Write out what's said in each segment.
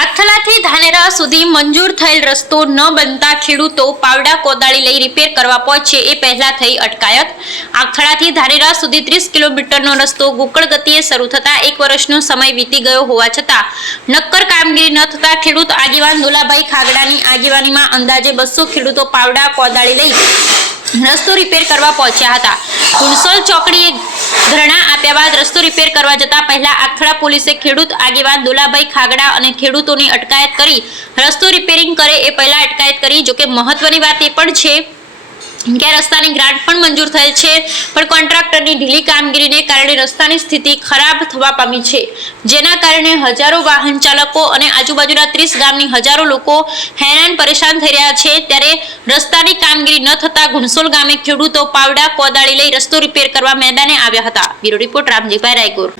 આથલાથી ધાનેરા સુધી મંજૂર થયેલ રસ્તો ન બનતા ખેડૂતો પાવડા કોદાળી લઈ રિપેર કરવા પહોંચે એ પહેલા થઈ અટકાયત. આથલાથી ધાનેરા સુધી ત્રીસ કિલોમીટરનો રસ્તો ગુકળ ગતિએ શરૂ થતા એક વર્ષનો સમય વીતી ગયો હોવા છતાં, નક્કર કામગીરી ન થતા ખેડૂત આગેવાન દુલાભાઈ ખાગડાની આગેવાનીમાં અંદાજે બસો ખેડૂતો પાવડા કોદાળી લઈ રસ્તો રિપેર કરવા પહોંચ્યા હતા. ગુણસોલ ચોકડીએ ધરણા આપ્યા બાદ રસ્તો રિપેર કરવા જતા પહેલા આખડા પોલીસે ખેડૂત આગેવાન દુલાભાઈ ખાગડા અને ખેડૂતોની અટકાયત કરી. રસ્તો રિપેરિંગ કરે એ પહેલા અટકાયત કરી, જોકે મહત્વની વાત એ પણ છે કે રસ્તાની ગ્રાન્ટ પણ મંજૂર થયેલ છે, પણ કોન્ટ્રાક્ટરની ઢીલી કામગીરીને કારણે રસ્તાની સ્થિતિ ખરાબ થવા પામી છે. જેના કારણે હજારો વાહન ચાલકો અને આજુબાજુના ત્રીસ ગામની હજારો લોકો હેરાન પરેશાન થઈ રહ્યા છે. ત્યારે રસ્તાની કામગીરી ન થતા ઘુણસોલ ગામે ખેડૂતો પાવડા, કોદાળી લઈ રસ્તો રિપેર કરવા મેદાને આવ્યા હતા. Bureau report Ramjibhai Raygur.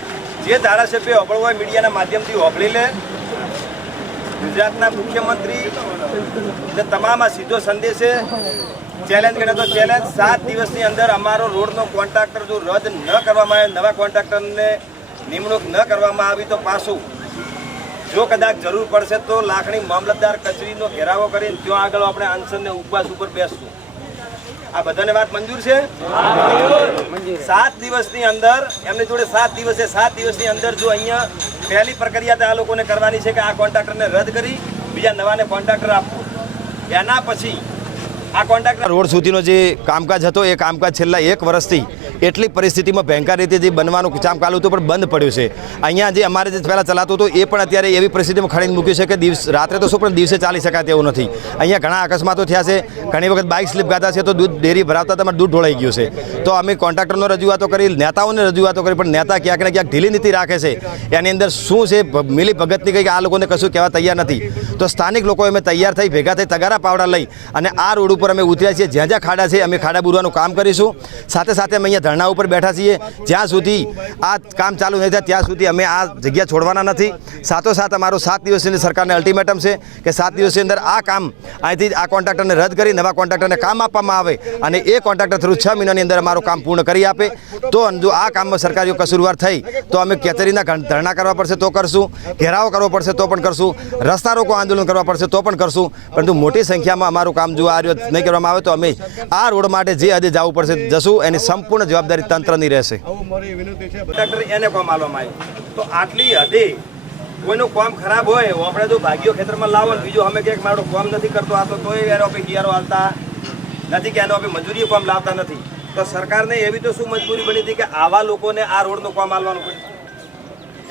જે ધારાસભ્ય ઓબળવા મીડિયાના માધ્યમથી ઓબળી લે, ગુજરાતના મુખ્યમંત્રી તમામ સીધો સંદેશ ચેલેન્જ ગણે તો ચેલેન્જ સાત દિવસની અંદર અમારો રોડનો કોન્ટ્રાક્ટર જો રદ ન કરવામાં આવે નવા કોન્ટ્રાક્ટરને નિમણૂક ન કરવામાં આવી તો પાછું જો કદાચ જરૂર પડશે તો લાખણી મામલતદાર કચેરીનો ઘેરાવો કરીને ત્યાં આગળ આપણે આન્સરને ઉપવાસ ઉપર બેસશું. આ બધાને વાત મંજૂર છે? સાત દિવસની અંદર એમની જોડે સાત દિવસે સાત દિવસની અંદર જો અહીંયા પહેલી પ્રક્રિયા તો આ લોકોને કરવાની છે કે આ કોન્ટ્રાક્ટરને રદ કરી બીજા નવાને કોન્ટ્રાક્ટર આપવું. એના પછી આ કોન્ટ્રાક્ટર રોડ સુધીનો જે કામકાજ હતો એ કામકાજ છેલ્લા એક વર્ષથી એટલી પરિસ્થિતિમાં ભયંકર રીતે જે બનવાનું કામ ચાલુ હતું, પણ બંધ પડ્યું છે. અહીંયા જે અમારે જે પહેલાં ચલાતું હતું, એ પણ અત્યારે એવી પરિસ્થિતિમાં ખડીને મૂક્યું છે કે દિવસ, રાત્રે તો શું, પણ દિવસે ચાલી શકાય તેવું નથી. અહીંયા ઘણા અકસ્માતો થયા છે. ઘણી વખત બાઇક સ્લીપ ગાતા છે, તો દૂધ ડેરી ભરાવતા તમારે દૂધ ઢોળાઈ ગયું છે. તો અમે કોન્ટ્રાક્ટરનો રજૂઆતો કરી, નેતાઓને રજૂઆતો કરી, પણ નેતા ક્યાંક ને ક્યાંક ઢીલી નીતિ રાખે છે. એની અંદર શું છે મિલી ભગતની કંઈક આ લોકોને કશું કહેવા તૈયાર નથી. તો સ્થાનિક લોકો અમે તૈયાર થઈ, ભેગા થઈ, તગારા પાવડા લઈ અને આ રોડ ઉપર અમે ઉતર્યા છીએ. જ્યાં જ્યાં ખાડા છે, અમે ખાડા બુરવાનું કામ કરીશું. સાથે સાથે અમે અહીંયા ધરણા ઉપર બેઠા છીએ. જ્યાં સુધી આ કામ ચાલુ નહીં થાય, ત્યાં સુધી અમે આ જગ્યા છોડવાના નથી. સાથોસાથ અમારો સાત દિવસની સરકારને અલ્ટિમેટમ છે કે સાત દિવસની અંદર આ કામ અહીંથી આ કોન્ટ્રાક્ટરને રદ કરી, નવા કોન્ટ્રાક્ટરને કામ આપવામાં આવે અને એ કોન્ટ્રાક્ટર થ્રુ છ મહિનાની અંદર અમારું કામ પૂર્ણ કરી આપે. તો જો આ કામમાં સરકારીઓ કસૂરવાર થઈ, તો અમે કેતરીના ધરણા કરવા પડશે તો કરશું, ઘેરાવો કરવો પડશે તો પણ કરશું, રસ્તા રોકો આંદોલન કરવા પડશે તો પણ કરશું, પરંતુ મોટી સંખ્યામાં અમારું કામ જો આ નહીં કરવામાં આવે તો અમે આ રોડ માટે જે હદે જવું પડશે જશું, એની સંપૂર્ણ જવાબદારી તંત્રની રહેશે. એને કોમ આવ્યું. તો આટલી હદે કોઈનું કામ ખરાબ હોય આપણે જો ભાગ્યો ખેતરમાં લાવો ને બીજો અમે ક્યાંક મારો કામ નથી કરતો, આ તો તોય એનો આપણે હિયારો હાલતા નથી કે એનો આપણે મજૂરી કામ લાવતા નથી. તો સરકારને એવી તો શું મજબૂરી બની હતી કે આવા લોકોને આ રોડનું કામ આલવાનું પડ્યું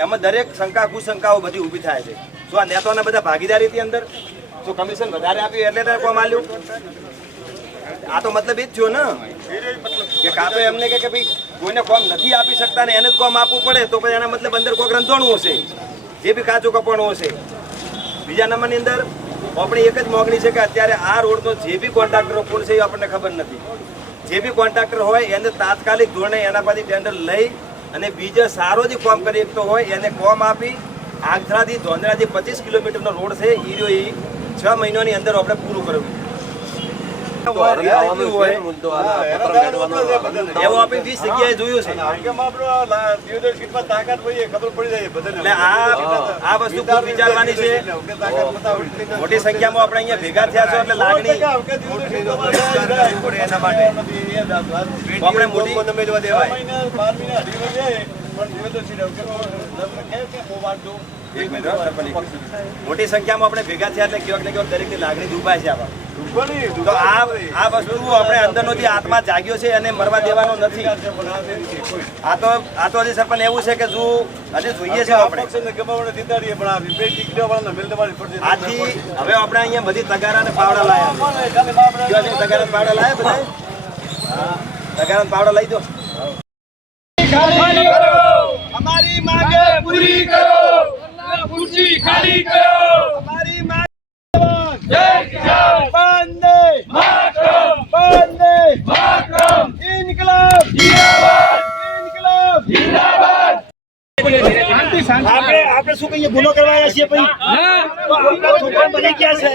એમાં દરેક શંકા, કુશંકાઓ બધી ઊભી થાય છે. શું આ નેતાઓને બધા ભાગીદારીથી અંદર? શું કમિશન વધારે આપ્યું એટલે કામ આલ્યું? આ તો મતલબ એ જ થયો ને. કે કાં તો એમને કે ભાઈ કોઈને કોમ નથી આપી શકતા ને એને જ કોમ આપવું પડે, તો પછી એના મતલબ અંદર કોઈક રંધોણું હશે. જે બી કાચું કપણું હશે. બીજા નંબરની અંદર આપણી એક જ મોગણી છે કે અત્યારે આ રોડનો જે બી કોન્ટ્રાક્ટરો કોણ છે એ આપણને ખબર નથી. જે બી કોન્ટ્રાક્ટર હોય એને તાત્કાલિક ધોરણે એના પરથી ટેન્ડર લઈ અને બીજો સારો જે કોમ કરી શકતો હોય એને કોમ આપી આગ્રાથી ધોંધરાથી પચીસ કિલોમીટરનો રોડ છે એ રહ્યો એ છ મહિનાની અંદર આપણે પૂરું કરવું. એવું આપણે વીસ જગ્યાએ જોયું છે એટલે આ આ વસ્તુ ખૂબ વિચારવાની છે. મોટી સંખ્યામાં આપણે અહીંયા ભેગા થયા છો એટલે લાગણી એના માટે. આપણે મોટી દેવાય. એક મિનિટ મોટી સંખ્યામાં આપણે ભેગા થયા એટલે કેવાક ને કેવાક દરેકની લાગણી દુભાય છે આમાં. તો આ આ વસ્તુ આપણે અંદરનો જે આત્મા જાગ્યો છે એને મરવા દેવાનો નથી. આ તો આ તો હજી સરપંચ એવું છે કે જો હજી જોઈએ છે આપણે. આથી હવે આપણે અહીંયા બધી તગારા અને પાવડા લાયા. તગારા પાવડા લાયા બધા? તગારા પાવડા લઈ દો. અમારી માંગે પૂરી ખુરશી ખાલી કરો. અમારી માંગ જય કિસાન. વંદે માતરમ વંદે માતરમ ઇન્કલાબ. જિંદાબાદ. ઇન્કલાબ. જિંદાબાદ. આપણે આપણે શું કહીએ? ગુનો કરવા આવ્યા છીએ પછી આપણા છોકરા બની ગયા છે.